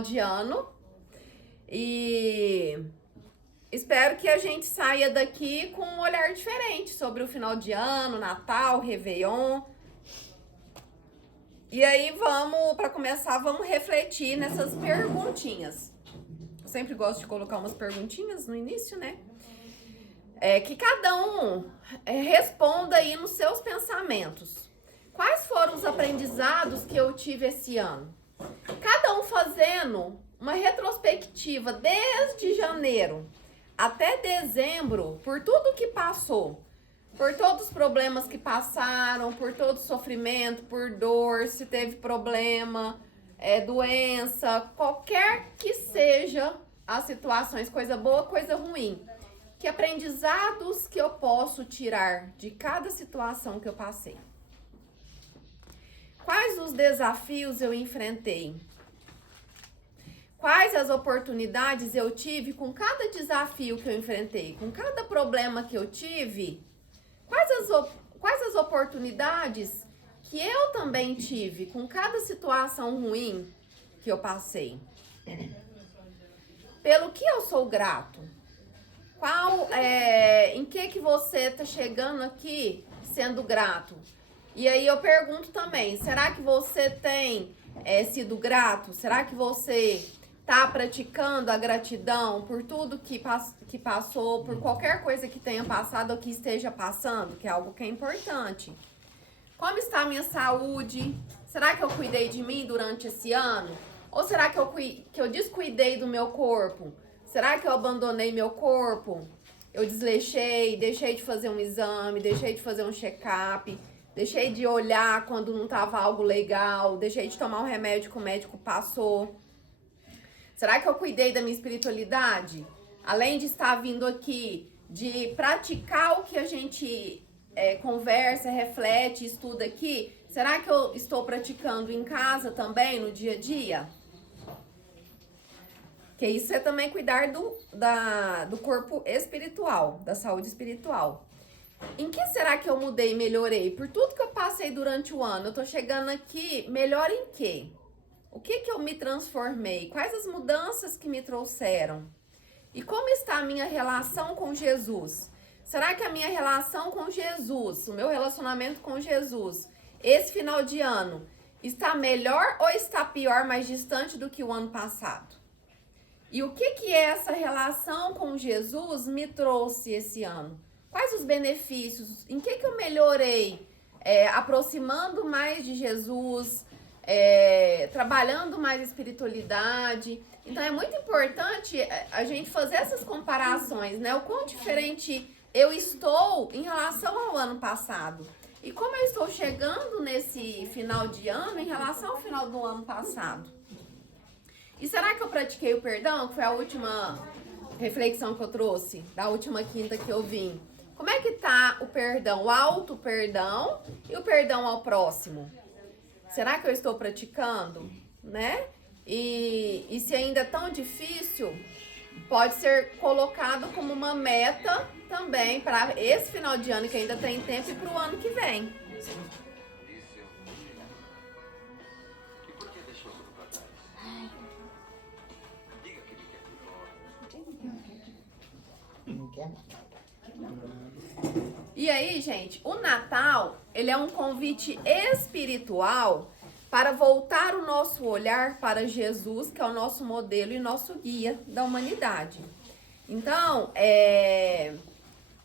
de ano e espero que a gente saia daqui com um olhar diferente sobre o final de ano, Natal, Réveillon. E aí para começar, vamos refletir nessas perguntinhas. Eu sempre gosto de colocar umas perguntinhas no início, né? Que cada um responda aí nos seus pensamentos. Quais foram os aprendizados que eu tive esse ano? Cada um fazendo uma retrospectiva desde janeiro até dezembro, por tudo que passou, por todos os problemas que passaram, por todo o sofrimento, por dor, se teve problema, doença, qualquer que seja as situações, coisa boa, coisa ruim. Que aprendizados que eu posso tirar de cada situação que eu passei? Quais os desafios eu enfrentei? Quais as oportunidades eu tive com cada desafio que eu enfrentei? Com cada problema que eu tive? Quais as oportunidades que eu também tive com cada situação ruim que eu passei? Pelo que eu sou grato? Em que você tá chegando aqui sendo grato? E aí eu pergunto também, será que você tem sido grato? Será que você tá praticando a gratidão por tudo que passou, por qualquer coisa que tenha passado ou que esteja passando, que é algo que é importante? Como está a minha saúde? Será que eu cuidei de mim durante esse ano? Ou será que eu descuidei do meu corpo? Será que eu abandonei meu corpo? Eu desleixei, deixei de fazer um exame, deixei de fazer um check-up, deixei de olhar quando não estava algo legal, deixei de tomar um remédio que o médico passou. Será que eu cuidei da minha espiritualidade? Além de estar vindo aqui, de praticar o que a gente conversa, reflete, estuda aqui, será que eu estou praticando em casa também, no dia a dia? Que isso é também cuidar do corpo espiritual, da saúde espiritual. Em que será que eu mudei e melhorei? Por tudo que eu passei durante o ano, eu tô chegando aqui, melhor em quê? O que eu me transformei? Quais as mudanças que me trouxeram? E como está a minha relação com Jesus? Será que a minha relação com Jesus, o meu relacionamento com Jesus, esse final de ano, está melhor ou está pior, mais distante do que o ano passado? E o que essa relação com Jesus me trouxe esse ano? Quais os benefícios? Em que eu melhorei? Aproximando mais de Jesus, trabalhando mais a espiritualidade. Então é muito importante a gente fazer essas comparações, né? O quão diferente eu estou em relação ao ano passado. E como eu estou chegando nesse final de ano em relação ao final do ano passado. E será que eu pratiquei o perdão? Que foi a última reflexão que eu trouxe, da última quinta que eu vim. Como é que tá o perdão? O auto-perdão e o perdão ao próximo? Será que eu estou praticando? Né? E se ainda é tão difícil, pode ser colocado como uma meta também para esse final de ano que ainda tem tempo e para o ano que vem. E aí, gente, o Natal, ele é um convite espiritual para voltar o nosso olhar para Jesus, que é o nosso modelo e nosso guia da humanidade. Então,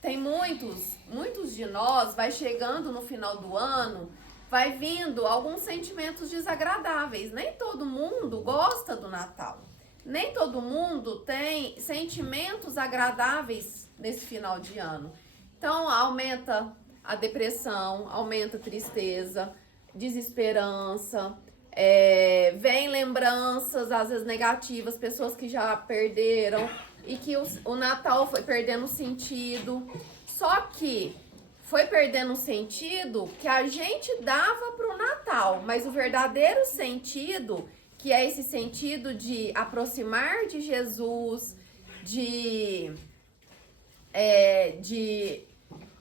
tem muitos de nós, vai chegando no final do ano, vai vindo alguns sentimentos desagradáveis. Nem todo mundo gosta do Natal. Nem todo mundo tem sentimentos agradáveis nesse final de ano. Então, aumenta a depressão, aumenta a tristeza, desesperança, vem lembranças, às vezes negativas, pessoas que já perderam e que o Natal foi perdendo sentido. Só que foi perdendo o sentido que a gente dava pro Natal, mas o verdadeiro sentido, que é esse sentido de aproximar de Jesus, de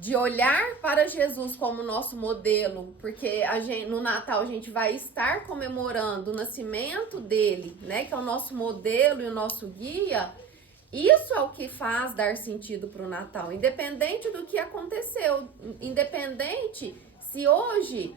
de olhar para Jesus como nosso modelo, porque no Natal a gente vai estar comemorando o nascimento dele, né? Que é o nosso modelo e o nosso guia. Isso é o que faz dar sentido para o Natal, independente do que aconteceu, independente se hoje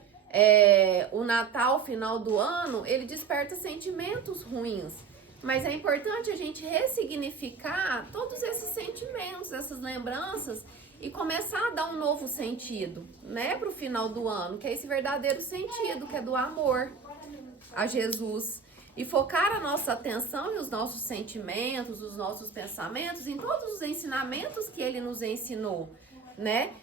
o Natal, final do ano, ele desperta sentimentos ruins. Mas é importante a gente ressignificar todos esses sentimentos, essas lembranças e começar a dar um novo sentido, né, para o final do ano, que é esse verdadeiro sentido, que é do amor a Jesus. E focar a nossa atenção e os nossos sentimentos, os nossos pensamentos, em todos os ensinamentos que ele nos ensinou, né?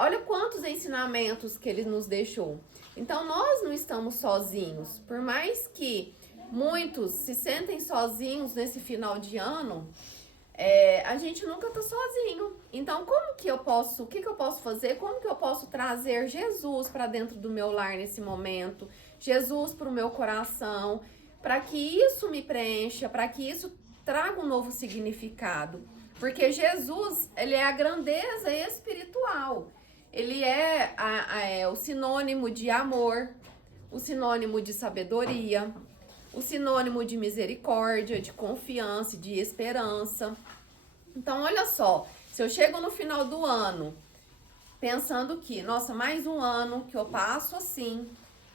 Olha quantos ensinamentos que ele nos deixou. Então, nós não estamos sozinhos. Por mais que muitos se sentem sozinhos nesse final de ano, a gente nunca tá sozinho. Então, o que eu posso fazer? Como que eu posso trazer Jesus para dentro do meu lar nesse momento? Jesus para o meu coração, para que isso me preencha, para que isso traga um novo significado. Porque Jesus, ele é a grandeza espiritual. Ele é o sinônimo de amor, o sinônimo de sabedoria, o sinônimo de misericórdia, de confiança, de esperança. Então, olha só, se eu chego no final do ano pensando que, nossa, mais um ano que eu passo assim,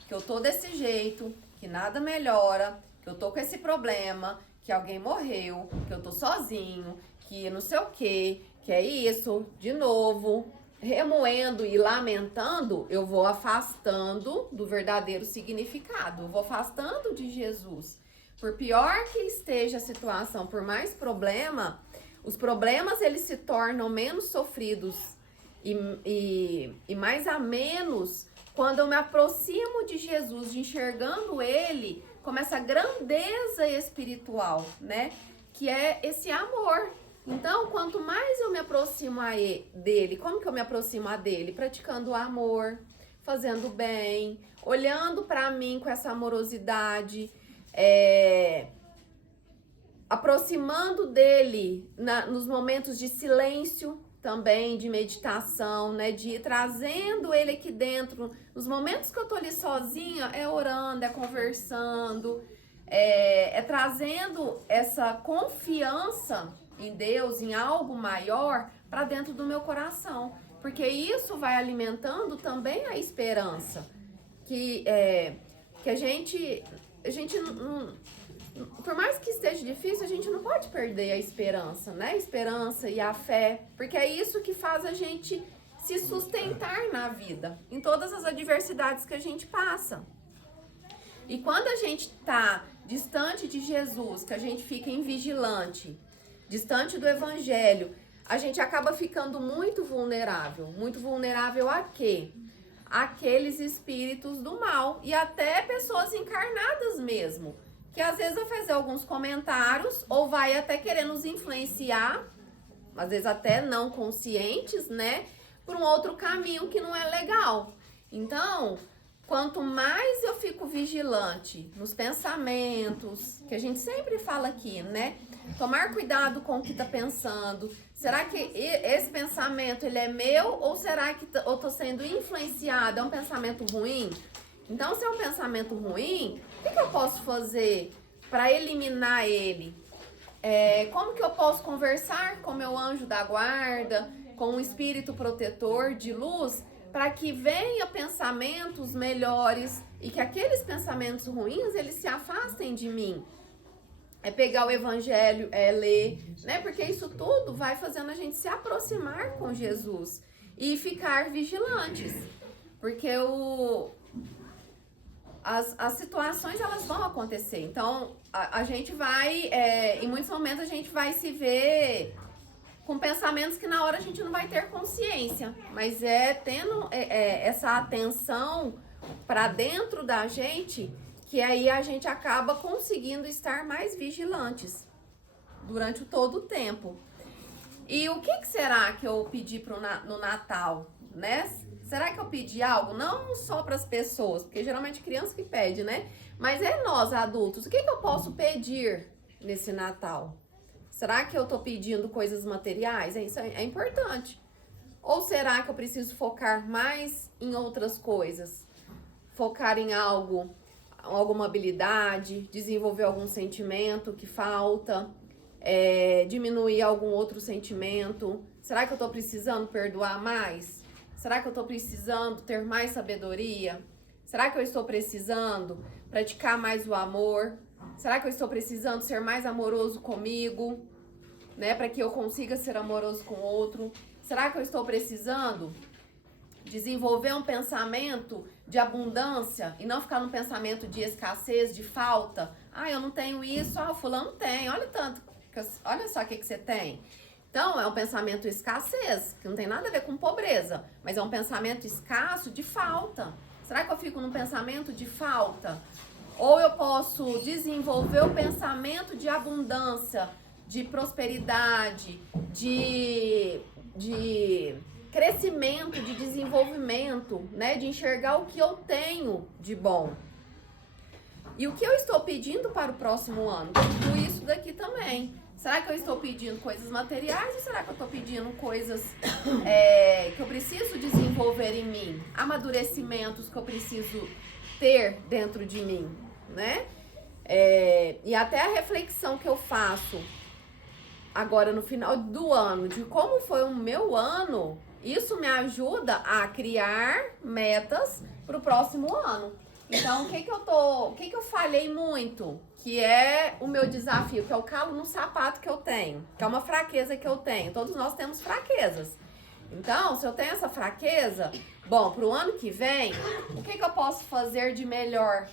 que eu tô desse jeito, que nada melhora, que eu tô com esse problema, que alguém morreu, que eu tô sozinho, que não sei o que é isso, de novo, remoendo e lamentando, eu vou afastando do verdadeiro significado, eu vou afastando de Jesus. Por pior que esteja a situação, por mais problema, os problemas eles se tornam menos sofridos e mais a menos quando eu me aproximo de Jesus, de enxergando ele como essa grandeza espiritual, né? Que é esse amor. Então, quanto mais eu me aproximo dele, como que eu me aproximo dele? Praticando o amor, fazendo bem, olhando para mim com essa amorosidade, aproximando dele nos momentos de silêncio, também de meditação, né? De ir trazendo ele aqui dentro. Nos momentos que eu tô ali sozinha, orando, conversando, trazendo essa confiança em Deus, em algo maior, para dentro do meu coração. Porque isso vai alimentando também a esperança. Que a gente não, por mais que esteja difícil, a gente não pode perder a esperança, né? A esperança e a fé, porque é isso que faz a gente se sustentar na vida, em todas as adversidades que a gente passa. E quando a gente tá distante de Jesus, que a gente fica invigilante, distante do evangelho, a gente acaba ficando muito vulnerável. Muito vulnerável a quê? Aqueles espíritos do mal e até pessoas encarnadas mesmo, que às vezes vai fazer alguns comentários ou vai até querer nos influenciar, às vezes até não conscientes, né, por um outro caminho que não é legal. Então, quanto mais eu fico vigilante nos pensamentos, que a gente sempre fala aqui, né, tomar cuidado com o que tá pensando. Será que esse pensamento ele é meu ou será que eu tô sendo influenciada? É um pensamento ruim? Então, se é um pensamento ruim, o que eu posso fazer para eliminar ele? Como que eu posso conversar com meu anjo da guarda, com o espírito protetor de luz, para que venha pensamentos melhores e que aqueles pensamentos ruins, eles se afastem de mim? Pegar o evangelho, ler, né? Porque isso tudo vai fazendo a gente se aproximar com Jesus e ficar vigilantes. Porque as situações, elas vão acontecer. Então, a gente vai, em muitos momentos, a gente vai se ver com pensamentos que na hora a gente não vai ter consciência. Mas tendo essa atenção para dentro da gente, que aí a gente acaba conseguindo estar mais vigilantes durante todo o tempo. E o que será que eu pedi no Natal, né? Será que eu pedi algo? Não só para as pessoas, porque geralmente criança que pede, né? Mas nós, adultos, o que eu posso pedir nesse Natal? Será que eu tô pedindo coisas materiais? Isso é importante. Ou será que eu preciso focar mais em outras coisas? Focar em algo, alguma habilidade, desenvolver algum sentimento que falta, diminuir algum outro sentimento? Será que eu tô precisando perdoar mais? Será que eu tô precisando ter mais sabedoria? Será que eu estou precisando praticar mais o amor? Será que eu estou precisando ser mais amoroso comigo, né, para que eu consiga ser amoroso com o outro? Será que eu estou precisando desenvolver um pensamento de abundância e não ficar num pensamento de escassez, de falta? Ah, eu não tenho isso, o fulano tem, olha tanto, olha só o que você tem. Então, é um pensamento escassez, que não tem nada a ver com pobreza, mas é um pensamento escasso de falta. Será que eu fico num pensamento de falta? Ou eu posso desenvolver o pensamento de abundância, de prosperidade, de crescimento, de desenvolvimento, né? De enxergar o que eu tenho de bom. E o que eu estou pedindo para o próximo ano? Tudo isso daqui também. Será que eu estou pedindo coisas materiais ou será que eu estou pedindo coisas que eu preciso desenvolver em mim? Amadurecimentos que eu preciso ter dentro de mim, né? E até a reflexão que eu faço agora no final do ano, de como foi o meu ano, isso me ajuda a criar metas para o próximo ano. Então, o que eu falhei muito, que é o meu desafio, que é o calo no sapato que eu tenho, que é uma fraqueza que eu tenho. Todos nós temos fraquezas. Então, se eu tenho essa fraqueza, bom, para o ano que vem, o que eu posso fazer de melhor?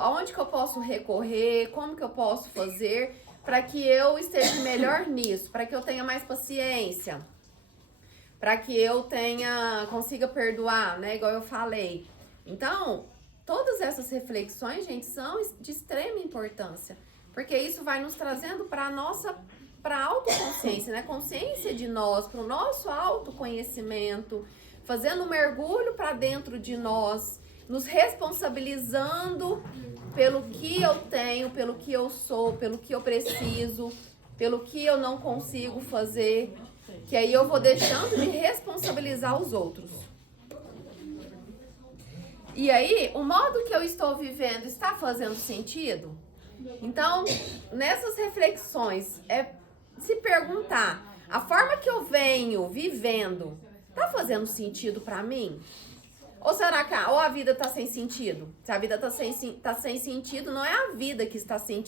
Aonde que eu posso recorrer? Como que eu posso fazer para que eu esteja melhor nisso? Para que eu tenha mais paciência? Para que eu consiga perdoar, né? Igual eu falei. Então, todas essas reflexões, gente, são de extrema importância, porque isso vai nos trazendo para a autoconsciência, né? Consciência de nós, para o nosso autoconhecimento, fazendo um mergulho para dentro de nós, nos responsabilizando pelo que eu tenho, pelo que eu sou, pelo que eu preciso, pelo que eu não consigo fazer, que aí eu vou deixando de responsabilizar os outros. E aí, o modo que eu estou vivendo está fazendo sentido? Então, nessas reflexões, se perguntar, a forma que eu venho vivendo, tá fazendo sentido pra mim? Ou será que a vida tá sem sentido? Se a vida tá sem sentido, não é a vida que está sem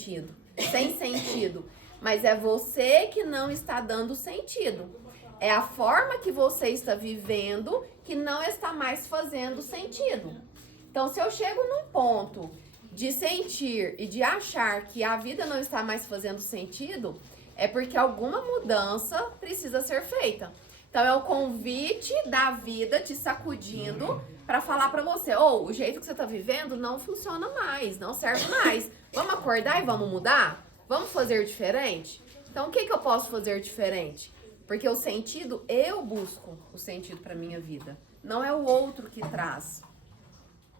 sentido, mas é você que não está dando sentido. É a forma que você está vivendo que não está mais fazendo sentido. Então, se eu chego num ponto de sentir e de achar que a vida não está mais fazendo sentido, é porque alguma mudança precisa ser feita. Então, é o convite da vida te sacudindo para falar para você, o jeito que você está vivendo não funciona mais, não serve mais. Vamos acordar e vamos mudar? Vamos fazer diferente? Então, o que eu posso fazer diferente? Porque o sentido, eu busco o sentido para minha vida. Não é o outro que traz.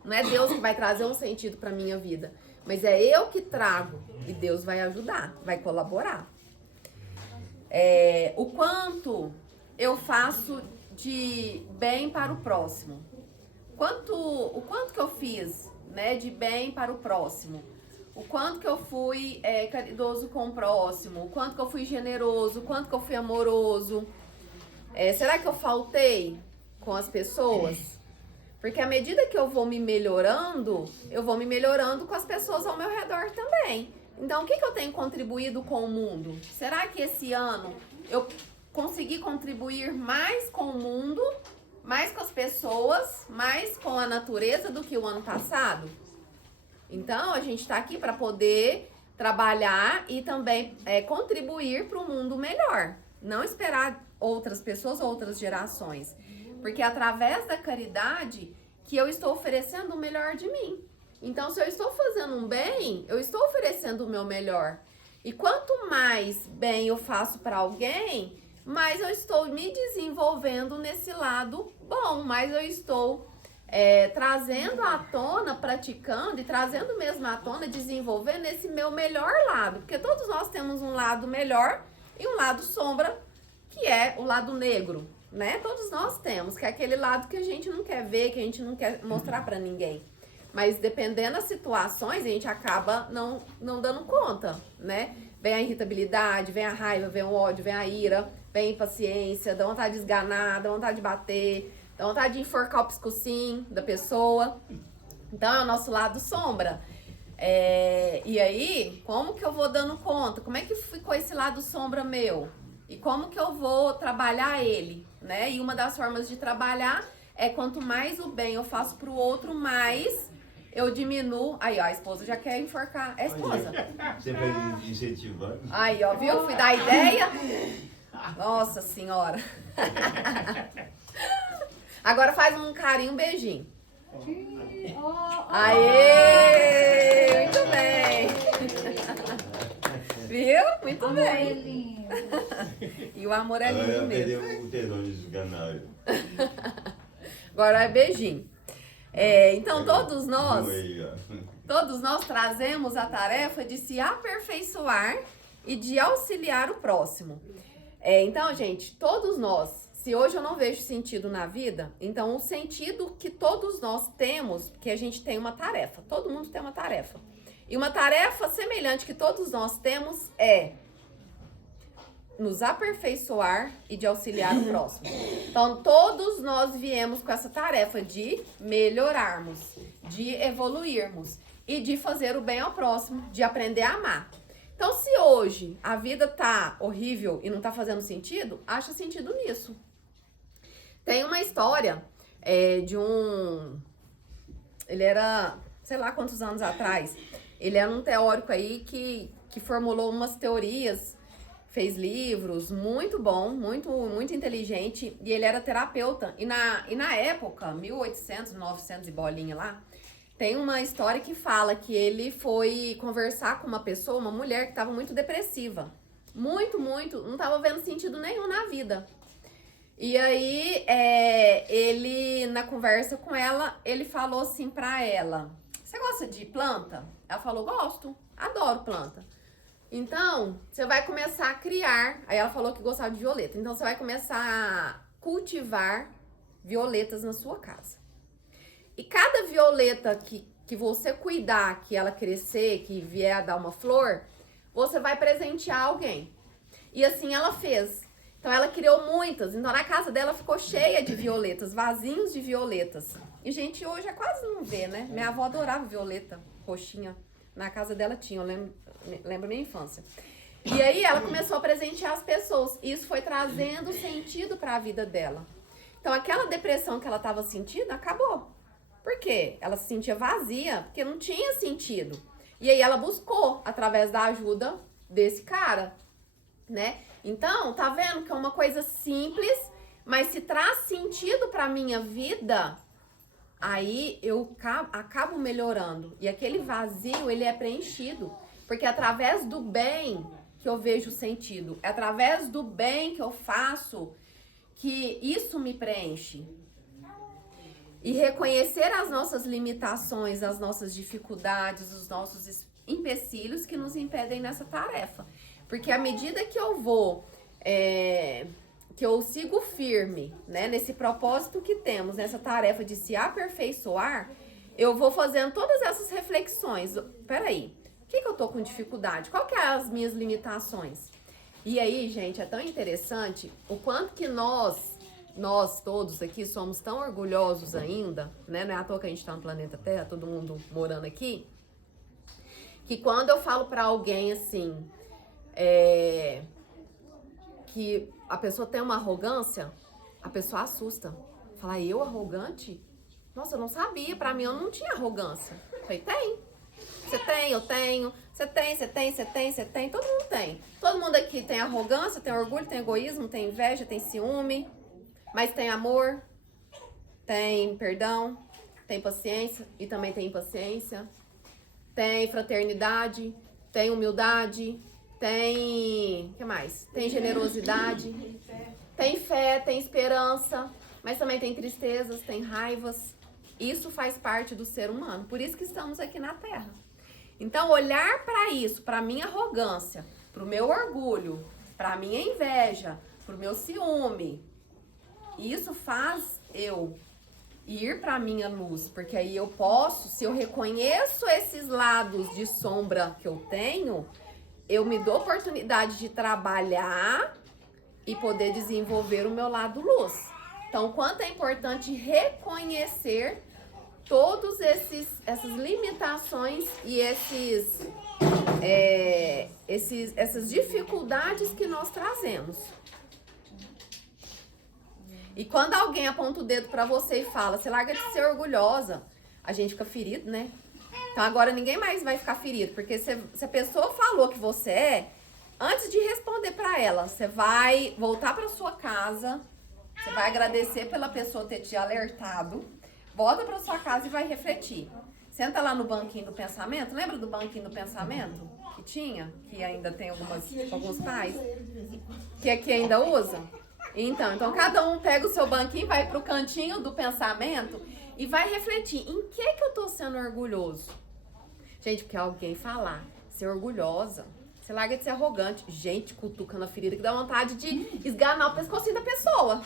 Não é Deus que vai trazer um sentido para minha vida, mas é eu que trago e Deus vai ajudar, vai colaborar. O quanto eu faço de bem para o próximo? O quanto que eu fiz, né, de bem para o próximo? O quanto que eu fui caridoso com o próximo? O quanto que eu fui generoso? O quanto que eu fui amoroso? Será que eu faltei com as pessoas? Porque à medida que eu vou me melhorando com as pessoas ao meu redor também. Então, o que eu tenho contribuído com o mundo? Será que esse ano eu consegui contribuir mais com o mundo, mais com as pessoas, mais com a natureza do que o ano passado? Então, a gente está aqui para poder trabalhar e também contribuir para um mundo melhor. Não esperar outras pessoas, outras gerações. Porque é através da caridade que eu estou oferecendo o melhor de mim. Então, se eu estou fazendo um bem, eu estou oferecendo o meu melhor. E quanto mais bem eu faço para alguém, mais eu estou me desenvolvendo nesse lado bom, mais eu estou trazendo à tona, praticando e trazendo mesmo à tona, desenvolvendo esse meu melhor lado. Porque todos nós temos um lado melhor e um lado sombra que é o lado negro, né? Todos nós temos, que é aquele lado que a gente não quer ver, que a gente não quer mostrar pra ninguém. Mas dependendo das situações, a gente acaba não dando conta, né? Vem a irritabilidade, vem a raiva, vem o ódio, vem a ira, vem a impaciência, dá vontade de esganar, dá vontade de bater, dá vontade de enforcar o pescocinho da pessoa. Então é o nosso lado sombra. E aí, como que eu vou dando conta? Como é que ficou esse lado sombra meu? E como que eu vou trabalhar ele, né? E uma das formas de trabalhar é quanto mais o bem eu faço pro outro, mais eu diminuo. Aí, ó, a esposa já quer enforcar. É a esposa. Você vai incentivando. Aí, ó, viu? Fui dar ideia. Nossa senhora. Agora faz um carinho, um beijinho. Aê! Muito bem. Viu? Muito bem. E o amor é lindo mesmo. Agora o terror desganado. Agora é beijinho. Então todos nós trazemos a tarefa de se aperfeiçoar e de auxiliar o próximo. Então, gente, todos nós, se hoje eu não vejo sentido na vida, então o sentido que todos nós temos, que a gente tem uma tarefa, todo mundo tem uma tarefa. E uma tarefa semelhante que todos nós temos é nos aperfeiçoar e de auxiliar o próximo. Então, todos nós viemos com essa tarefa de melhorarmos, de evoluirmos e de fazer o bem ao próximo, de aprender a amar. Então, se hoje a vida tá horrível e não tá fazendo sentido, acha sentido nisso. Tem uma história de um... Ele era, sei lá quantos anos atrás, ele era um teórico aí que formulou umas teorias, fez livros, muito bom, muito inteligente, e ele era terapeuta. E na época, 1800, 1900 e bolinha lá, tem uma história que fala que ele foi conversar com uma pessoa, uma mulher que estava muito depressiva. Muito, não estava vendo sentido nenhum na vida. E aí, ele, na conversa com ela, ele falou assim pra ela: você gosta de planta? Ela falou: gosto, adoro planta. Então, você vai começar a criar. Aí ela falou que gostava de violeta. Então, você vai começar a cultivar violetas na sua casa. E cada violeta que você cuidar, que ela crescer, que vier a dar uma flor, você vai presentear alguém. E assim ela fez. Então, ela criou muitas. Então, na casa dela ficou cheia de violetas, vasinhos de violetas. E, gente, hoje quase não vê, né? Minha avó adorava violeta roxinha. Na casa dela tinha, eu lembro minha infância. E aí, ela começou a presentear as pessoas. E isso foi trazendo sentido para a vida dela. Então, aquela depressão que ela estava sentindo, acabou. Por quê? Ela se sentia vazia, porque não tinha sentido. E aí, ela buscou, através da ajuda desse cara, né? Então, tá vendo que é uma coisa simples, mas se traz sentido pra minha vida, aí eu acabo melhorando. E aquele vazio, ele é preenchido. Porque é através do bem que eu vejo sentido. É através do bem que eu faço que isso me preenche. E reconhecer as nossas limitações, as nossas dificuldades, os nossos empecilhos que nos impedem nessa tarefa. Porque à medida que eu vou, que eu sigo firme, né, nesse propósito que temos, nessa tarefa de se aperfeiçoar, eu vou fazendo todas essas reflexões. Peraí, o que eu tô com dificuldade? Qual que é as minhas limitações? E aí, gente, é tão interessante o quanto que nós todos aqui somos tão orgulhosos ainda, né? Não é à toa que a gente tá no planeta Terra, todo mundo morando aqui, que quando eu falo pra alguém assim, que a pessoa tem uma arrogância, a pessoa assusta. Fala: eu arrogante? Nossa, eu não sabia, pra mim eu não tinha arrogância. Eu falei: tem. Você tem, eu tenho. Você tem, todo mundo tem. Todo mundo aqui tem arrogância, tem orgulho, tem egoísmo, tem inveja, tem ciúme, mas tem amor, tem perdão, tem paciência e também tem impaciência, tem fraternidade, tem humildade, tem... o que mais? Tem generosidade, tem fé, tem esperança, mas também tem tristezas, tem raivas. Isso faz parte do ser humano, por isso que estamos aqui na Terra. Então, olhar para isso, para minha arrogância, para o meu orgulho, para minha inveja, pro meu ciúme. Isso faz eu ir para minha luz, porque aí eu posso, se eu reconheço esses lados de sombra que eu tenho, eu me dou oportunidade de trabalhar e poder desenvolver o meu lado luz. Então, quanto é importante reconhecer todos essas limitações e essas dificuldades que nós trazemos. E quando alguém aponta o dedo pra você e fala, você larga de ser orgulhosa, a gente fica ferido, né? Então agora ninguém mais vai ficar ferido, porque se a pessoa falou que você é, antes de responder pra ela, você vai voltar pra sua casa, você vai agradecer pela pessoa ter te alertado, volta pra sua casa e vai refletir. Senta lá no banquinho do pensamento, lembra do banquinho do pensamento que tinha? Que ainda tem alguns pais, que aqui ainda usa? Então cada um pega o seu banquinho, vai pro cantinho do pensamento e vai refletir, em que eu tô sendo orgulhoso? Gente, porque alguém falar, ser orgulhosa, você larga de ser arrogante. Gente, cutuca na ferida que dá vontade de esganar o pescocinho da pessoa.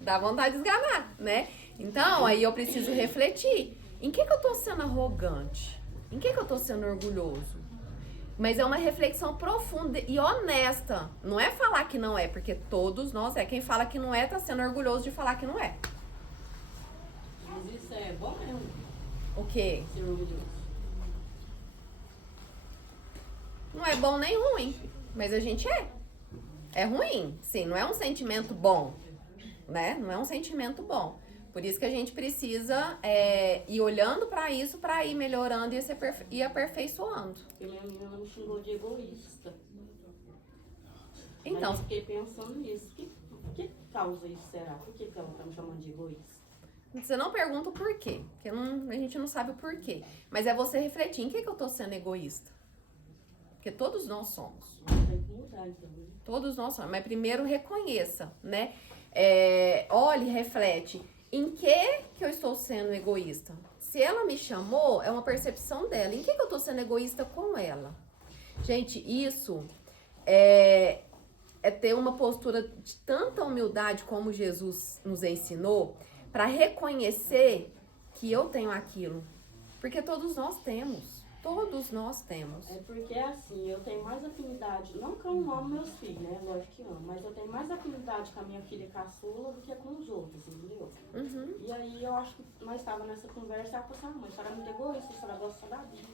Dá vontade de esganar, né? Então, aí eu preciso refletir, em que eu tô sendo arrogante? Em que eu tô sendo orgulhoso? Mas é uma reflexão profunda e honesta. Não é falar que não é, porque todos nós é. Quem fala que não é, tá sendo orgulhoso de falar que não é. Mas isso é bom mesmo. O quê? Ser orgulhoso. Não é bom nem ruim, mas a gente é. É ruim, sim, não é um sentimento bom, né? Não é um sentimento bom. Por isso que a gente precisa ir olhando pra isso, pra ir melhorando e aperfeiçoando. Porque minha menina me xingou de egoísta. Então, Aí eu fiquei pensando nisso. Que causa isso será? Por que ela tá me chamando de egoísta? você não pergunta o porquê, porque a gente não sabe o porquê. Mas é você refletir, em que eu tô sendo egoísta? Porque todos nós somos. Tem que mudar, então. Todos nós somos. Mas primeiro reconheça, né? Olhe, reflete. Em que eu estou sendo egoísta? Se ela me chamou, é uma percepção dela. Em que eu estou sendo egoísta com ela? Gente, isso é ter uma postura de tanta humildade como Jesus nos ensinou para reconhecer que eu tenho aquilo. Porque todos nós temos. Todos nós temos. É porque assim, eu tenho mais afinidade, não que eu não amo meus filhos, né? Lógico que amo, mas eu tenho mais afinidade com a minha filha caçula do que com os outros, entendeu? Uhum. E aí eu acho que nós estávamos nessa conversa e ela falou assim, mãe, a senhora é muito egoísta, a senhora gosta só da vida.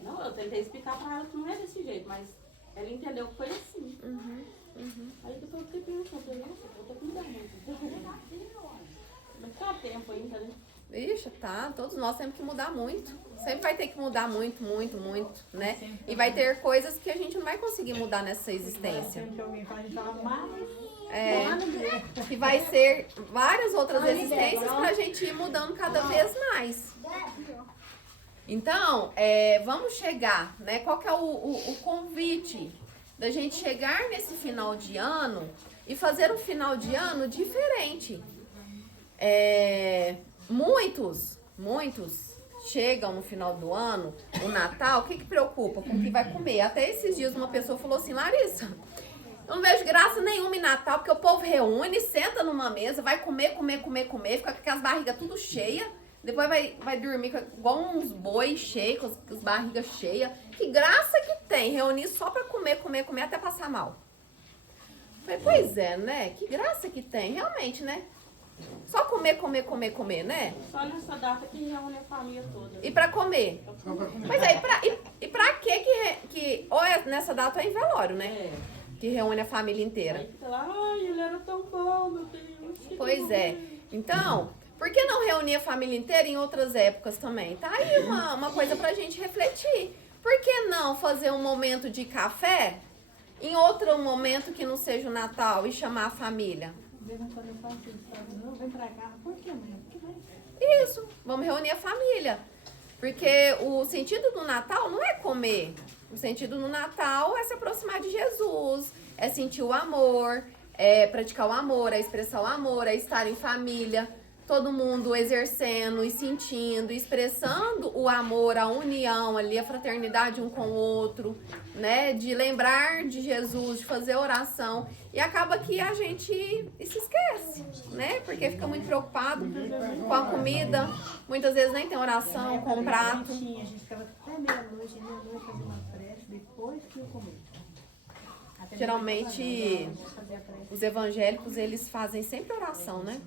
Não, eu tentei explicar pra ela que não é desse jeito, mas ela entendeu que foi assim. Aí depois eu fiquei pensando, nossa, eu tô com mudar muito. Mas tá tempo ainda, né? Ixi, tá. Todos nós temos que mudar muito. Sempre vai ter que mudar muito, muito, muito, né? E vai ter coisas que a gente não vai conseguir mudar nessa existência. Sempre que alguém fala, a gente fala, mas... Que vai ser várias outras existências pra gente ir mudando cada vez mais. Então, vamos chegar, né? Qual que é o convite da gente chegar nesse final de ano e fazer um final de ano diferente? Muitos chegam no final do ano, o Natal, o que preocupa? Com o que vai comer. Até esses dias uma pessoa falou assim, Larissa, eu não vejo graça nenhuma em Natal, porque o povo reúne, senta numa mesa, vai comer, fica com as barrigas tudo cheias, depois vai dormir igual uns boi cheios, com as barrigas cheias. Que graça que tem reunir só pra comer até passar mal. Falei, pois é, né? Que graça que tem, realmente, né? Só comer, né? Só nessa data que reúne a família toda. E pra comer. Mas aí, pra que ou nessa data ou é em velório, né? Que reúne a família inteira. Aí fica lá, ai, ele era tão bom, meu Deus. Pois é. Então, por que não reunir a família inteira em outras épocas também? Tá aí uma coisa pra gente refletir. Por que não fazer um momento de café em outro momento que não seja o Natal e chamar a família? Vem pra cá. Por que não? Isso, vamos reunir a família. Porque o sentido do Natal não é comer. O sentido do Natal é se aproximar de Jesus, é sentir o amor, é praticar o amor, é expressar o amor, é estar em família. todo mundo exercendo e sentindo, expressando o amor, a união ali, a fraternidade um com o outro, né? De lembrar de Jesus, de fazer oração. E acaba que a gente se esquece, né? Porque fica muito preocupado com a comida. Muitas vezes nem tem oração, com o prato. A gente ficava até meia-noite fazendo uma prece depois que eu comi. Geralmente, os evangélicos, eles fazem sempre oração, né?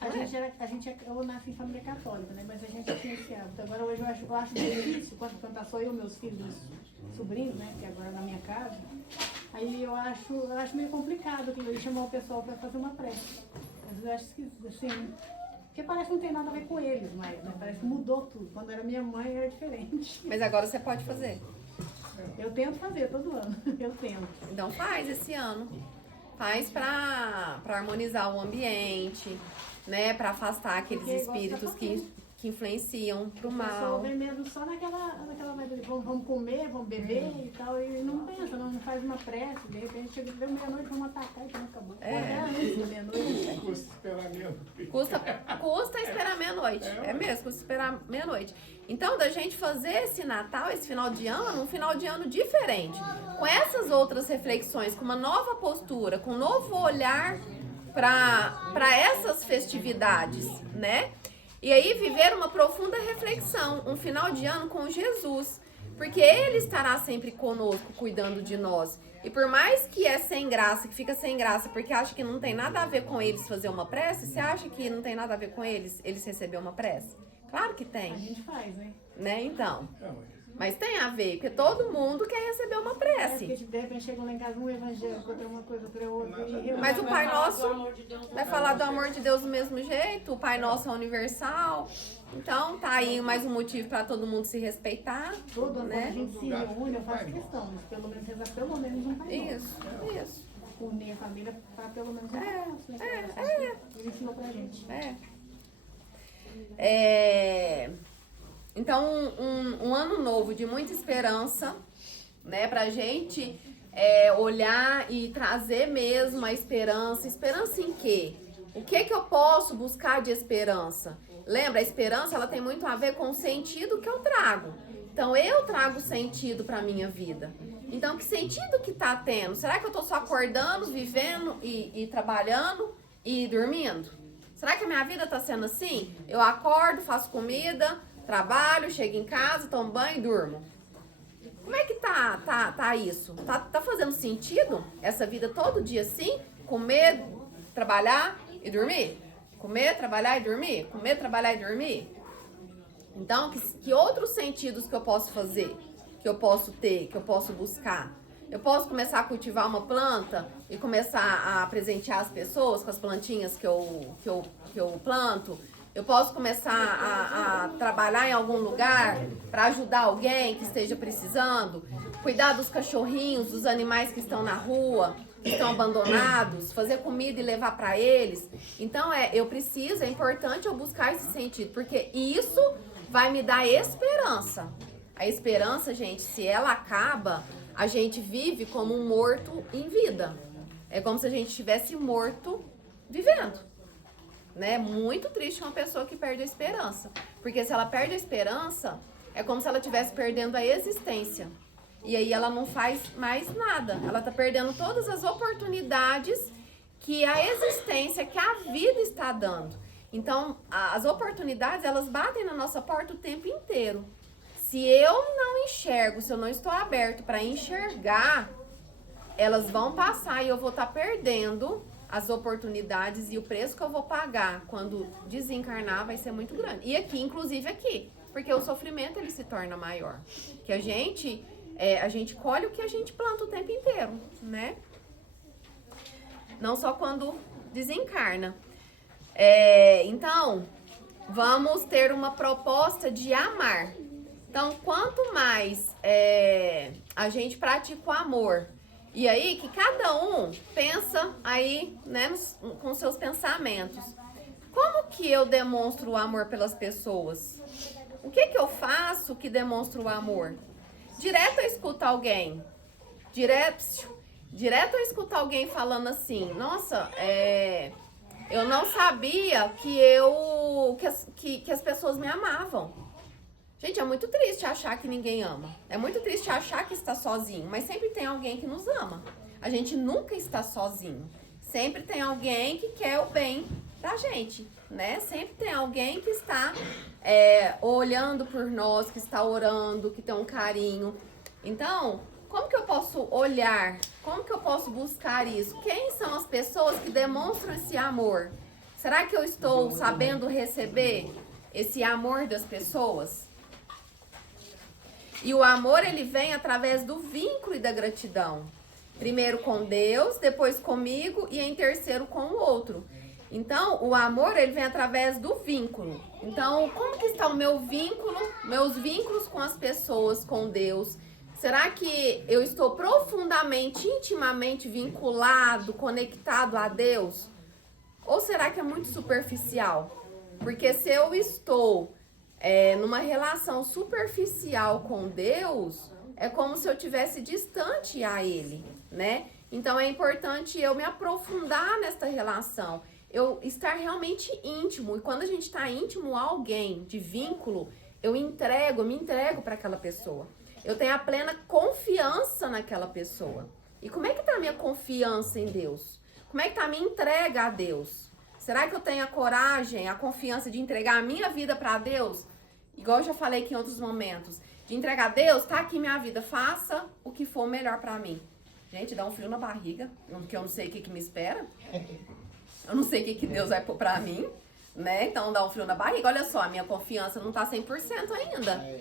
Eu nasci em família católica, né? Mas a gente tinha esse hábito. Agora hoje eu acho difícil, quando tá só eu, meus filhos, meus sobrinhos, né? Que agora é na minha casa. Aí eu acho meio complicado que chamar o pessoal para fazer uma prece. Mas eu acho que, assim, porque parece que não tem nada a ver com eles mais, né? Parece que mudou tudo. Quando era minha mãe era diferente. Mas agora você pode fazer. Eu tento fazer todo ano, eu tento. Então faz esse ano. Faz pra harmonizar o ambiente, né? Pra afastar aqueles Porque igual espíritos tá que influenciam pro O pessoal mal. vem mesmo só naquela vibe de vamos comer, vamos beber e tal, e não pensa, não faz uma prece, de repente chega deu meia-noite, vamos atacar e não acabou. É. Antes da meia-noite. Custa esperar meia-noite. Custa esperar meia-noite. É mesmo, custa esperar meia-noite. Então, da gente fazer esse Natal, esse final de ano, um final de ano diferente. Com essas outras reflexões, com uma nova postura, com um novo olhar para essas festividades, né? E aí viver uma profunda reflexão, um final de ano com Jesus. Porque Ele estará sempre conosco, cuidando de nós. E por mais que é sem graça, que fica sem graça, porque acha que não tem nada a ver com eles fazer uma prece, você acha que não tem nada a ver com eles receber uma prece? Claro que A tem, gente faz, né? né? Então, É, mas mas tem a ver, porque todo mundo quer receber uma prece. Porque de repente chega lá em casa um evangélico, outra uma coisa, outra outra. Mas o Pai Nosso amor de Deus, vai falar do amor de Deus do mesmo jeito, o Pai Nosso é universal. Então, tá aí mais um motivo para todo mundo se respeitar, Todo ano, quando a né? gente se reúne, eu faço questão, de pelo menos rezar pelo menos um Pai Nosso. Isso. Unir a família para pelo menos um Pai Nosso, né? Ele ensinou pra gente. Então, um ano novo de muita esperança, né? Pra gente olhar e trazer mesmo a esperança. Esperança em quê? O que eu posso buscar de esperança? Lembra, a esperança ela tem muito a ver com o sentido que eu trago. Então, eu trago sentido pra minha vida. Então, que sentido que tá tendo? Será que eu tô só acordando, vivendo e trabalhando e dormindo? Será que a minha vida tá sendo assim? Eu acordo, faço comida, trabalho, chego em casa, tomo banho e durmo. Como é que tá isso? Tá fazendo sentido essa vida todo dia assim? Comer, trabalhar e dormir? Comer, trabalhar e dormir? Comer, trabalhar e dormir? Então, que outros sentidos que eu posso fazer? Que eu posso ter? Que eu posso buscar? Eu posso começar a cultivar uma planta e começar a presentear as pessoas com as plantinhas que eu planto? Eu posso começar a trabalhar em algum lugar para ajudar alguém que esteja precisando? Cuidar dos cachorrinhos, dos animais que estão na rua, que estão abandonados? Fazer comida e levar para eles? Então, é importante eu buscar esse sentido, porque isso vai me dar esperança. A esperança, gente, se ela acaba, a gente vive como um morto em vida. É como se a gente estivesse morto vivendo. Né? Muito triste uma pessoa que perde a esperança. Porque se ela perde a esperança, é como se ela estivesse perdendo a existência. E aí ela não faz mais nada. Ela está perdendo todas as oportunidades que a existência, que a vida está dando. Então, as oportunidades, elas batem na nossa porta o tempo inteiro. Se eu não enxergo, se eu não estou aberto para enxergar, elas vão passar e eu vou estar perdendo as oportunidades, e o preço que eu vou pagar quando desencarnar vai ser muito grande. E aqui, inclusive aqui, porque o sofrimento ele se torna maior. Que a gente colhe o que a gente planta o tempo inteiro, né? Não só quando desencarna. Então, vamos ter uma proposta de amar. Então, quanto mais a gente pratica o amor, e aí que cada um pensa aí, né, com seus pensamentos. Como que eu demonstro o amor pelas pessoas? O que eu faço que demonstra o amor? Direto eu escuto alguém. Direto eu escuto alguém falando assim, nossa, Eu não sabia que as pessoas me amavam. Gente, é muito triste achar que ninguém ama. É muito triste achar que está sozinho, mas sempre tem alguém que nos ama. A gente nunca está sozinho. Sempre tem alguém que quer o bem da gente, né? Sempre tem alguém que está olhando por nós, que está orando, que tem um carinho. Então, como que eu posso olhar? Como que eu posso buscar isso? Quem são as pessoas que demonstram esse amor? Será que eu estou sabendo receber esse amor das pessoas? E o amor, ele vem através do vínculo e da gratidão. Primeiro com Deus, depois comigo e em terceiro com o outro. Então, o amor, ele vem através do vínculo. Então, como que está o meu vínculo, meus vínculos com as pessoas, com Deus? Será que eu estou profundamente, intimamente vinculado, conectado a Deus? Ou será que é muito superficial? Porque se eu estou numa relação superficial com Deus, é como se eu tivesse distante a Ele, né? Então é importante eu me aprofundar nesta relação, eu estar realmente íntimo. E quando a gente está íntimo a alguém, de vínculo, eu me entrego para aquela pessoa. Eu tenho a plena confiança naquela pessoa. E como é que tá a minha confiança em Deus? Como é que tá a minha entrega a Deus? Será que eu tenho a coragem, a confiança de entregar a minha vida para Deus? Igual eu já falei aqui em outros momentos. De entregar a Deus, tá aqui minha vida, faça o que for melhor para mim. Gente, dá um frio na barriga, porque eu não sei o que me espera. Eu não sei o que Deus vai pôr pra mim, né? Então dá um frio na barriga. Olha só, a minha confiança não tá 100% ainda.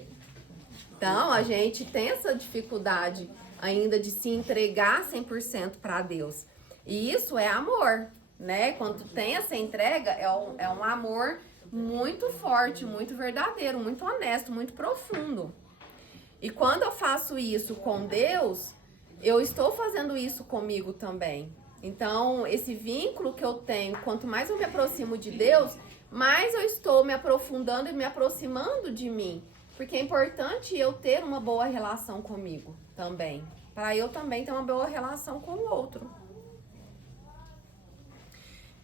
Então a gente tem essa dificuldade ainda de se entregar 100% para Deus. E isso é amor, né? Quando tem essa entrega, é um amor muito forte, muito verdadeiro, muito honesto, muito profundo. E quando eu faço isso com Deus, eu estou fazendo isso comigo também. Então, esse vínculo que eu tenho, quanto mais eu me aproximo de Deus, mais eu estou me aprofundando e me aproximando de mim. Porque é importante eu ter uma boa relação comigo também. Para eu também ter uma boa relação com o outro.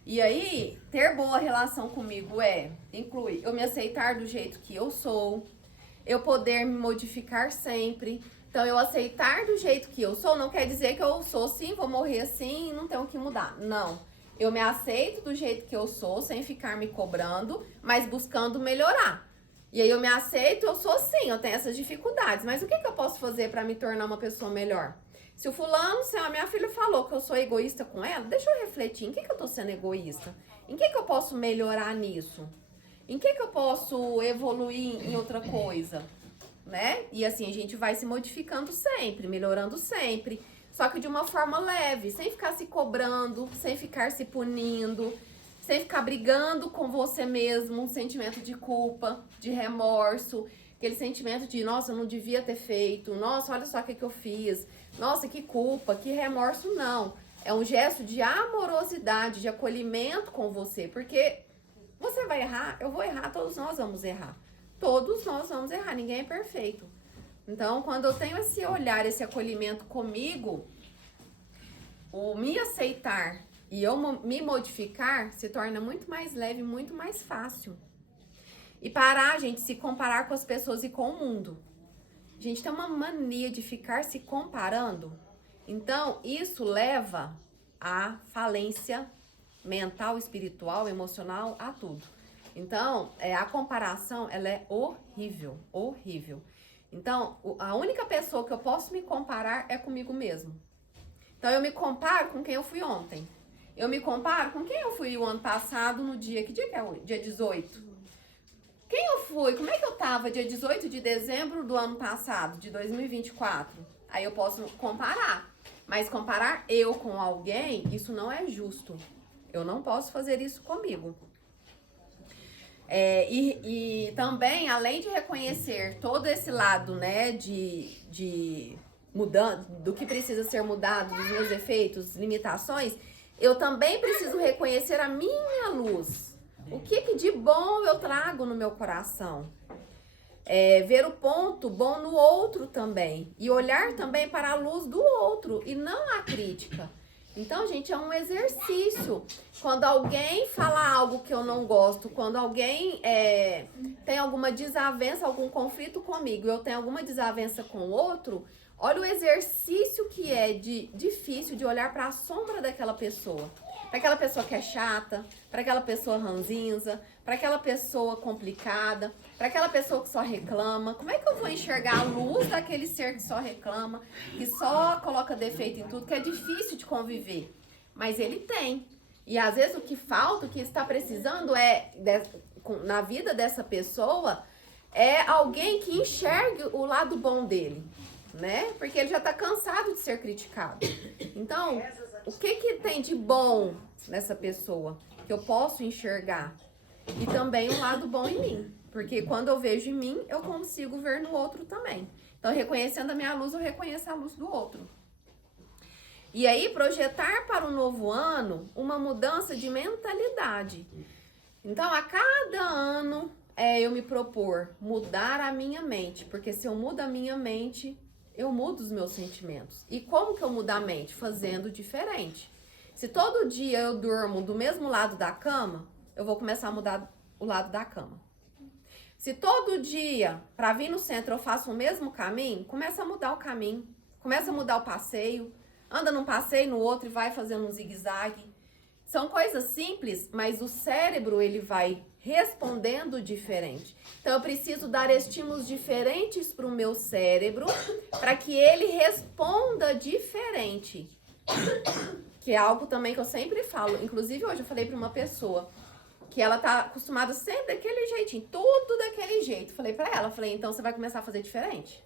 E aí, ter boa relação comigo inclui eu me aceitar do jeito que eu sou, eu poder me modificar sempre. Então, eu aceitar do jeito que eu sou não quer dizer que eu sou assim, vou morrer assim e não tenho que mudar. Não. Eu me aceito do jeito que eu sou, sem ficar me cobrando, mas buscando melhorar. E aí eu me aceito, eu sou assim, eu tenho essas dificuldades. Mas o que eu posso fazer para me tornar uma pessoa melhor? Se o fulano, se a minha filha falou que eu sou egoísta com ela, deixa eu refletir. Em que eu tô sendo egoísta? Em que eu posso melhorar nisso? Em que eu posso evoluir em outra coisa? Né? E assim, a gente vai se modificando sempre, melhorando sempre. Só que de uma forma leve, sem ficar se cobrando, sem ficar se punindo, sem ficar brigando com você mesmo, um sentimento de culpa, de remorso, aquele sentimento de, nossa, eu não devia ter feito, nossa, olha só o que eu fiz, nossa, que culpa, que remorso, não. É um gesto de amorosidade, de acolhimento com você, porque você vai errar, eu vou errar, todos nós vamos errar. Todos nós vamos errar, ninguém é perfeito. Então, quando eu tenho esse olhar, esse acolhimento comigo, o me aceitar e eu me modificar se torna muito mais leve, muito mais fácil. E parar, gente, se comparar com as pessoas e com o mundo. A gente tem uma mania de ficar se comparando. Então, isso leva à falência mental, espiritual, emocional, a tudo. Então, a comparação, ela é horrível, horrível. Então, a única pessoa que eu posso me comparar é comigo mesmo. Então, eu me comparo com quem eu fui ontem. Eu me comparo com quem eu fui o ano passado, no dia, que dia que é hoje? Dia 18. Quem eu fui? Como é que eu tava dia 18 de dezembro do ano passado, de 2024? Aí eu posso comparar. Mas comparar eu com alguém, isso não é justo. Eu não posso fazer isso comigo. E também, além de reconhecer todo esse lado, né, de mudando, do que precisa ser mudado, dos meus defeitos, limitações, eu também preciso reconhecer a minha luz. O que de bom eu trago no meu coração? Ver o ponto bom no outro também. E olhar também para a luz do outro e não a crítica. Então, gente, é um exercício. Quando alguém fala algo que eu não gosto, quando alguém tem alguma desavença, algum conflito comigo, eu tenho alguma desavença com o outro, olha o exercício que é difícil de olhar para a sombra daquela pessoa. Para aquela pessoa que é chata, para aquela pessoa ranzinza, para aquela pessoa complicada, para aquela pessoa que só reclama. Como é que eu vou enxergar a luz daquele ser que só reclama, que só coloca defeito em tudo, que é difícil de conviver? Mas ele tem. E às vezes o que falta, o que está precisando na vida dessa pessoa, é alguém que enxergue o lado bom dele, né? Porque ele já está cansado de ser criticado. Então, o que tem de bom nessa pessoa que eu posso enxergar? E também um lado bom em mim. Porque quando eu vejo em mim, eu consigo ver no outro também. Então, reconhecendo a minha luz, eu reconheço a luz do outro. E aí, projetar para o novo ano uma mudança de mentalidade. Então, a cada ano, eu me propor mudar a minha mente. Porque se eu mudo a minha mente, eu mudo os meus sentimentos. E como que eu mudo a mente? Fazendo diferente. Se todo dia eu durmo do mesmo lado da cama, eu vou começar a mudar o lado da cama. Se todo dia, para vir no centro, eu faço o mesmo caminho, começa a mudar o caminho. Começa a mudar o passeio. Anda num passeio, no outro e vai fazendo um zigue-zague. São coisas simples, mas o cérebro, ele vai respondendo diferente. Então, eu preciso dar estímulos diferentes para o meu cérebro para que ele responda diferente. Que é algo também que eu sempre falo. Inclusive, hoje eu falei para uma pessoa que ela tá acostumada sempre daquele jeitinho, tudo daquele jeito. Falei para ela, então você vai começar a fazer diferente.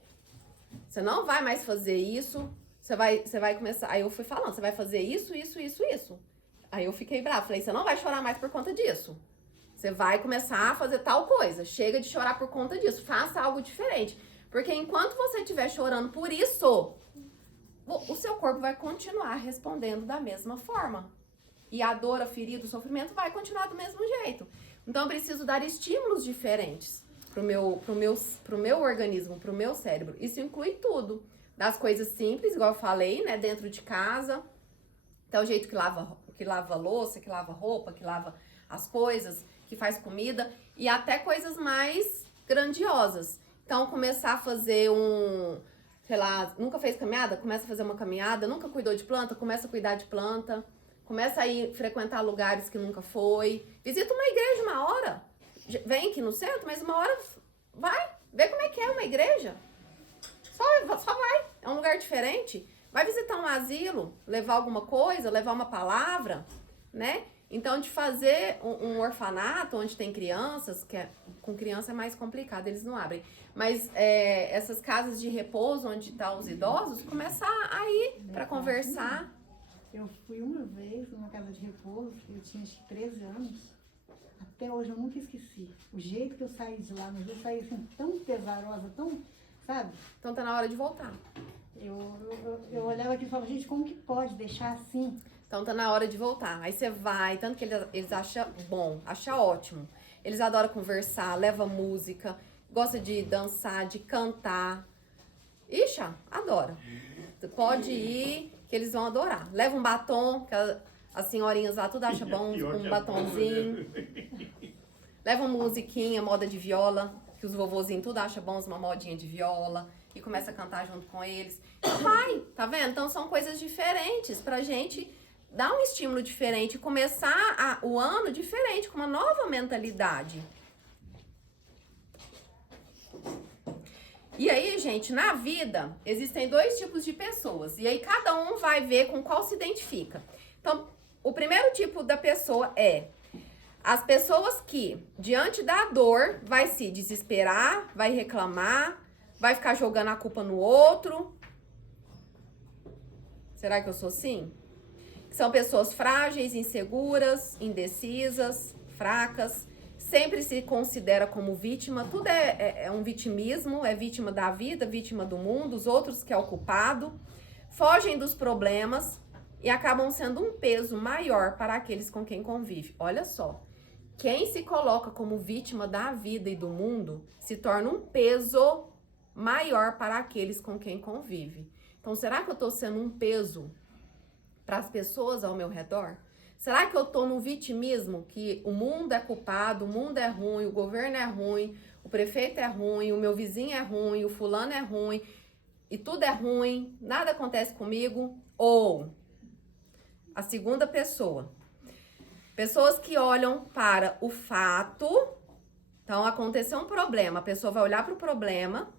Você não vai mais fazer isso, você vai começar... Aí eu fui falando, você vai fazer isso, isso, isso, isso. Aí eu fiquei brava, falei, você não vai chorar mais por conta disso. Você vai começar a fazer tal coisa. Chega de chorar por conta disso. Faça algo diferente. Porque enquanto você estiver chorando por isso, o seu corpo vai continuar respondendo da mesma forma. E a dor, a ferida, o sofrimento vai continuar do mesmo jeito. Então eu preciso dar estímulos diferentes pro meu organismo, pro meu cérebro. Isso inclui tudo. Das coisas simples, igual eu falei, né? Dentro de casa. Até o jeito que lava louça, que lava roupa, que lava as coisas, que faz comida, e até coisas mais grandiosas. Então, começar a fazer sei lá, nunca fez caminhada? Começa a fazer uma caminhada. Nunca cuidou de planta? Começa a cuidar de planta. Começa a ir frequentar lugares que nunca foi. Visita uma igreja uma hora. Vem aqui no centro, mas uma hora vai. Vê como é que é uma igreja. Só vai. É um lugar diferente. Vai visitar um asilo, levar alguma coisa, levar uma palavra, né? Então, de fazer um orfanato onde tem crianças, com criança é mais complicado, eles não abrem. Mas essas casas de repouso onde estão os idosos, começar a ir para conversar. Eu fui uma vez numa casa de repouso, eu tinha acho que 13 anos. Até hoje eu nunca esqueci. O jeito que eu saí de lá, mas eu saí assim tão pesarosa, tão, sabe? Então tá na hora de voltar. Eu olhava aqui e falava, gente, como que pode deixar assim? Então tá na hora de voltar. Aí você vai, tanto que eles acham bom, acham ótimo. Eles adoram conversar, leva música, gosta de dançar, de cantar. Ixi, adora. Você pode ir, que eles vão adorar. Leva um batom, que as senhorinhas lá tudo acham bom, um batonzinho. Leva uma musiquinha, moda de viola, que os vovozinhos tudo acham bom, uma modinha de viola. E começa a cantar junto com eles. Então vai, tá vendo? Então são coisas diferentes pra gente dar um estímulo diferente, começar o ano diferente, com uma nova mentalidade. E aí, gente, na vida, existem 2 tipos de pessoas. E aí, cada um vai ver com qual se identifica. Então, o primeiro tipo da pessoa é as pessoas que, diante da dor, vai se desesperar, vai reclamar, vai ficar jogando a culpa no outro. Será que eu sou assim? São pessoas frágeis, inseguras, indecisas, fracas. Sempre se considera como vítima. Tudo é um vitimismo, é vítima da vida, vítima do mundo. Os outros que é o culpado. Fogem dos problemas e acabam sendo um peso maior para aqueles com quem convive. Olha só. Quem se coloca como vítima da vida e do mundo se torna um peso maior para aqueles com quem convive. Então, será que eu estou sendo um peso para as pessoas ao meu redor? Será que eu tô no vitimismo, que o mundo é culpado, o mundo é ruim, o governo é ruim, o prefeito é ruim, o meu vizinho é ruim, o fulano é ruim, e tudo é ruim, nada acontece comigo? Ou a segunda pessoa, pessoas que olham para o fato, então aconteceu um problema, a pessoa vai olhar para o problema,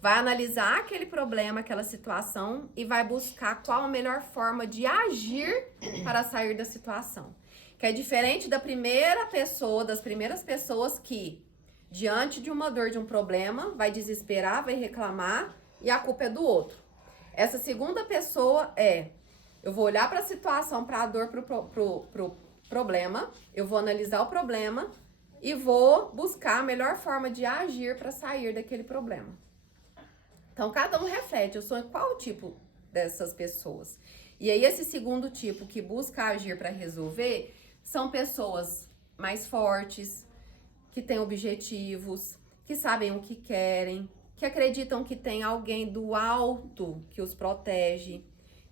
vai analisar aquele problema, aquela situação e vai buscar qual a melhor forma de agir para sair da situação. Que é diferente da primeira pessoa, das primeiras pessoas que, diante de uma dor, de um problema, vai desesperar, vai reclamar e a culpa é do outro. Essa segunda pessoa eu vou olhar para a situação, para a dor, pro problema, eu vou analisar o problema e vou buscar a melhor forma de agir para sair daquele problema. Então, cada um reflete, eu sou qual tipo dessas pessoas. E aí, esse segundo tipo que busca agir para resolver, são pessoas mais fortes, que têm objetivos, que sabem o que querem, que acreditam que tem alguém do alto que os protege,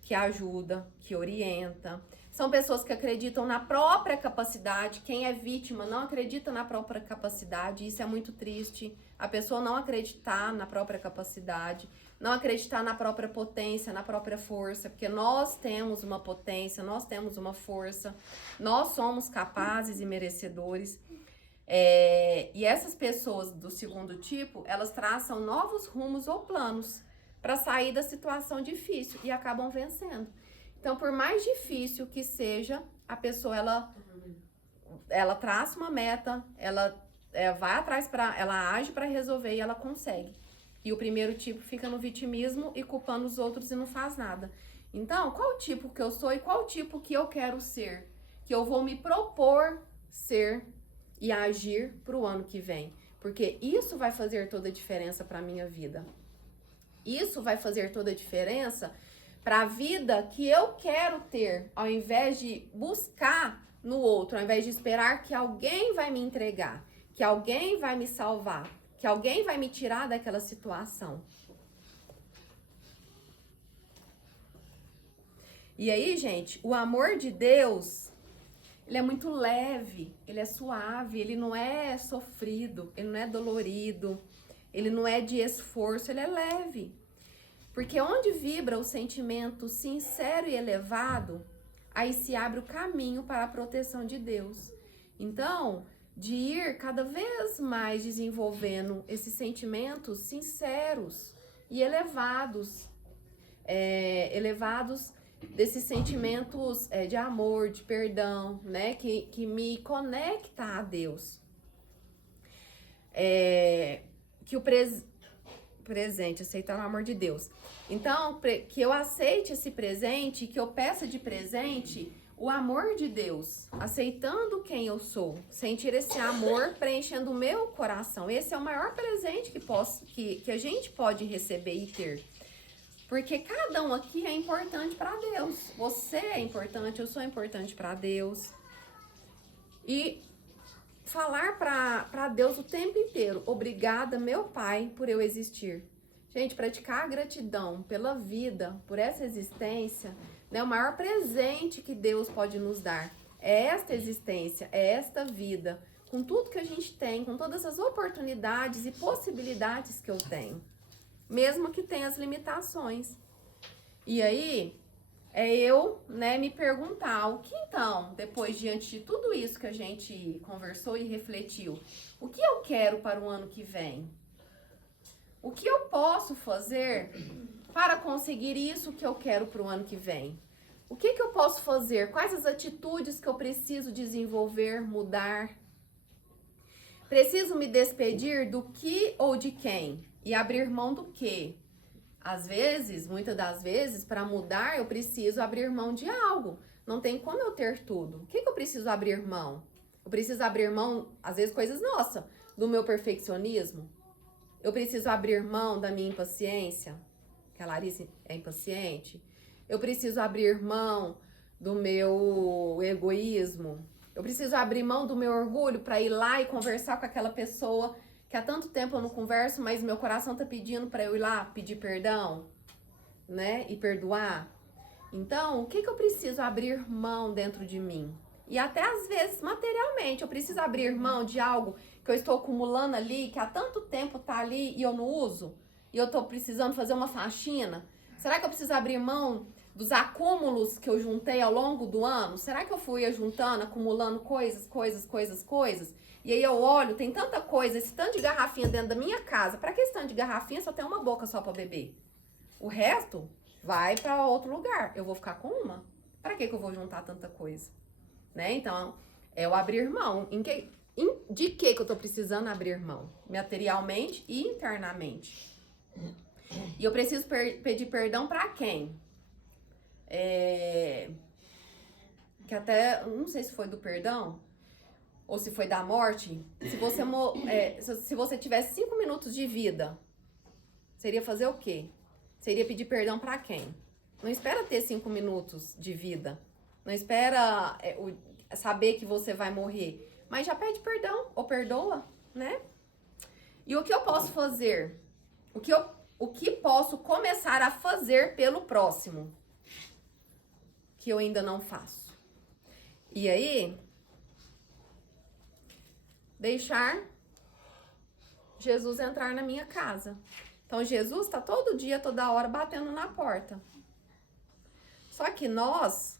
que ajuda, que orienta. São pessoas que acreditam na própria capacidade. Quem é vítima não acredita na própria capacidade. Isso é muito triste. A pessoa não acreditar na própria capacidade, não acreditar na própria potência, na própria força, porque nós temos uma potência, nós temos uma força, nós somos capazes e merecedores. E essas pessoas do segundo tipo, elas traçam novos rumos ou planos para sair da situação difícil e acabam vencendo. Então, por mais difícil que seja, a pessoa, ela traça uma meta, ela vai atrás, ela age para resolver e ela consegue. E o primeiro tipo fica no vitimismo e culpando os outros e não faz nada. Então, qual tipo que eu sou e qual tipo que eu quero ser? Que eu vou me propor ser e agir para o ano que vem. Porque isso vai fazer toda a diferença para a minha vida. Isso vai fazer toda a diferença para a vida que eu quero ter, ao invés de buscar no outro, ao invés de esperar que alguém vai me entregar, que alguém vai me salvar, que alguém vai me tirar daquela situação. E aí, gente, o amor de Deus, ele é muito leve, ele é suave, ele não é sofrido, ele não é dolorido, ele não é de esforço, ele é leve. Porque onde vibra o sentimento sincero e elevado, aí se abre o caminho para a proteção de Deus. Então, de ir cada vez mais desenvolvendo esses sentimentos sinceros e elevados, desses sentimentos de amor, de perdão, né, que me conecta a Deus. Que o presente, aceitar o amor de Deus. Então, que eu aceite esse presente, que eu peça de presente o amor de Deus, aceitando quem eu sou, sentir esse amor preenchendo o meu coração. Esse é o maior presente que a gente pode receber e ter. Porque cada um aqui é importante para Deus. Você é importante, eu sou importante para Deus. E falar para Deus o tempo inteiro: obrigada, meu Pai, por eu existir. Gente, praticar a gratidão pela vida, por essa existência, né, o maior presente que Deus pode nos dar. É esta existência, é esta vida, com tudo que a gente tem, com todas as oportunidades e possibilidades que eu tenho. Mesmo que tenha as limitações. E aí, eu, né, me perguntar, o que então, depois, diante de tudo isso que a gente conversou e refletiu, o que eu quero para o ano que vem? O que eu posso fazer para conseguir isso que eu quero para o ano que vem? O que eu posso fazer? Quais as atitudes que eu preciso desenvolver, mudar? Preciso me despedir do que ou de quem? E abrir mão do quê? Às vezes, muitas das vezes, para mudar, eu preciso abrir mão de algo. Não tem como eu ter tudo. O que eu preciso abrir mão? Eu preciso abrir mão, às vezes, coisas nossas, do meu perfeccionismo. Eu preciso abrir mão da minha impaciência, que a Larissa é impaciente. Eu preciso abrir mão do meu egoísmo. Eu preciso abrir mão do meu orgulho para ir lá e conversar com aquela pessoa que há tanto tempo eu não converso, mas meu coração tá pedindo para eu ir lá pedir perdão, né? E perdoar. Então, o que eu preciso abrir mão dentro de mim? E até às vezes, materialmente, eu preciso abrir mão de algo que eu estou acumulando ali, que há tanto tempo tá ali e eu não uso, e eu tô precisando fazer uma faxina. Será que eu preciso abrir mão dos acúmulos que eu juntei ao longo do ano? Será que eu fui juntando, acumulando coisas? E aí eu olho, tem tanta coisa, esse tanto de garrafinha dentro da minha casa. Pra que esse tanto de garrafinha só tem uma boca só pra beber? O resto vai pra outro lugar. Eu vou ficar com uma. Pra que eu vou juntar tanta coisa? Né? Então, é o abrir mão. De que eu tô precisando abrir mão? Materialmente e internamente. E eu preciso pedir perdão pra quem? Que até, não sei se foi do perdão ou se foi da morte. Se você tivesse 5 minutos de vida, seria fazer o quê? Seria pedir perdão pra quem? Não espera ter 5 minutos de vida. Não espera saber que você vai morrer. Mas já pede perdão ou perdoa, né? E o que eu posso fazer? O que posso começar a fazer pelo próximo? Que eu ainda não faço. E aí, deixar Jesus entrar na minha casa. Então, Jesus está todo dia, toda hora, batendo na porta. Só que nós,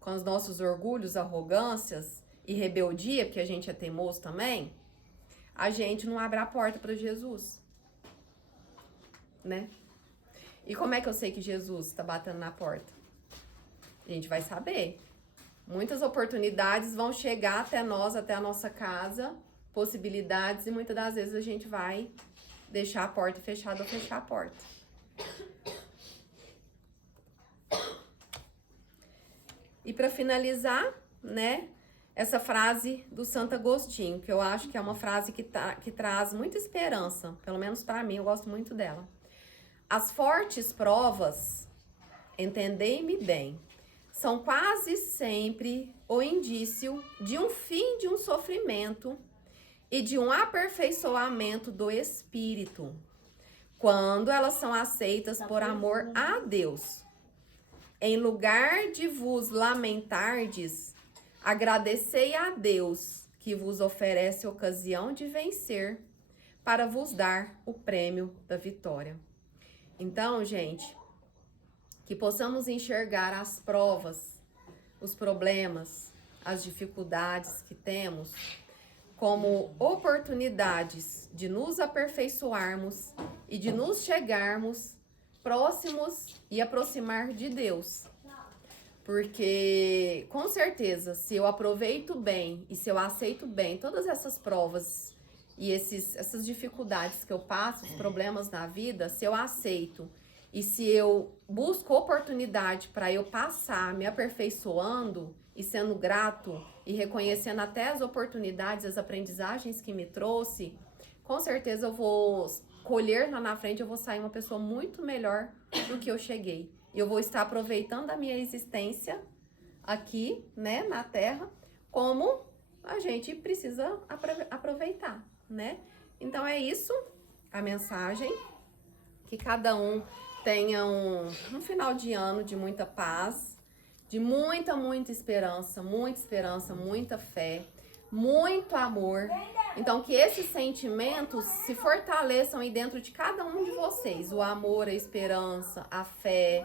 com os nossos orgulhos, arrogâncias e rebeldia, porque a gente é teimoso também, a gente não abre a porta para Jesus, né? E como é que eu sei que Jesus está batendo na porta? A gente vai saber. Muitas oportunidades vão chegar até nós, até a nossa casa, possibilidades, e muitas das vezes a gente vai deixar a porta fechada ou fechar a porta. E para finalizar, né, essa frase do Santo Agostinho, que eu acho que é uma frase que traz muita esperança, pelo menos para mim, eu gosto muito dela. As fortes provas, entendei-me bem, são quase sempre o indício de um fim de um sofrimento e de um aperfeiçoamento do espírito, quando elas são aceitas por amor a Deus. Em lugar de vos lamentardes, agradecei a Deus que vos oferece ocasião de vencer para vos dar o prêmio da vitória. Então, gente, que possamos enxergar as provas, os problemas, as dificuldades que temos como oportunidades de nos aperfeiçoarmos e de nos chegarmos próximos e aproximar de Deus. Porque, com certeza, se eu aproveito bem e se eu aceito bem todas essas provas e essas dificuldades que eu passo, os problemas na vida, se eu aceito e se eu busco oportunidade para eu passar me aperfeiçoando e sendo grato e reconhecendo até as oportunidades, as aprendizagens que me trouxe, com certeza eu vou colher lá na frente, eu vou sair uma pessoa muito melhor do que eu cheguei. E eu vou estar aproveitando a minha existência aqui, né, na Terra, como a gente precisa aproveitar, né? Então é isso, a mensagem. Que cada um tenha um final de ano de muita paz, de muita esperança, muita fé, muito amor. Então, que esses sentimentos se fortaleçam aí dentro de cada um de vocês. O amor, a esperança, a fé,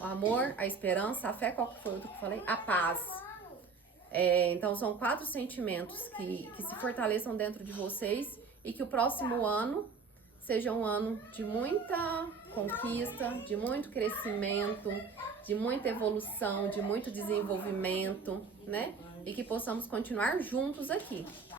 o amor, a esperança, a fé, qual que foi o que eu falei? A paz. Então, são 4 sentimentos que se fortaleçam dentro de vocês e que o próximo ano seja um ano de muita conquista, de muito crescimento, de muita evolução, de muito desenvolvimento, né? E que possamos continuar juntos aqui.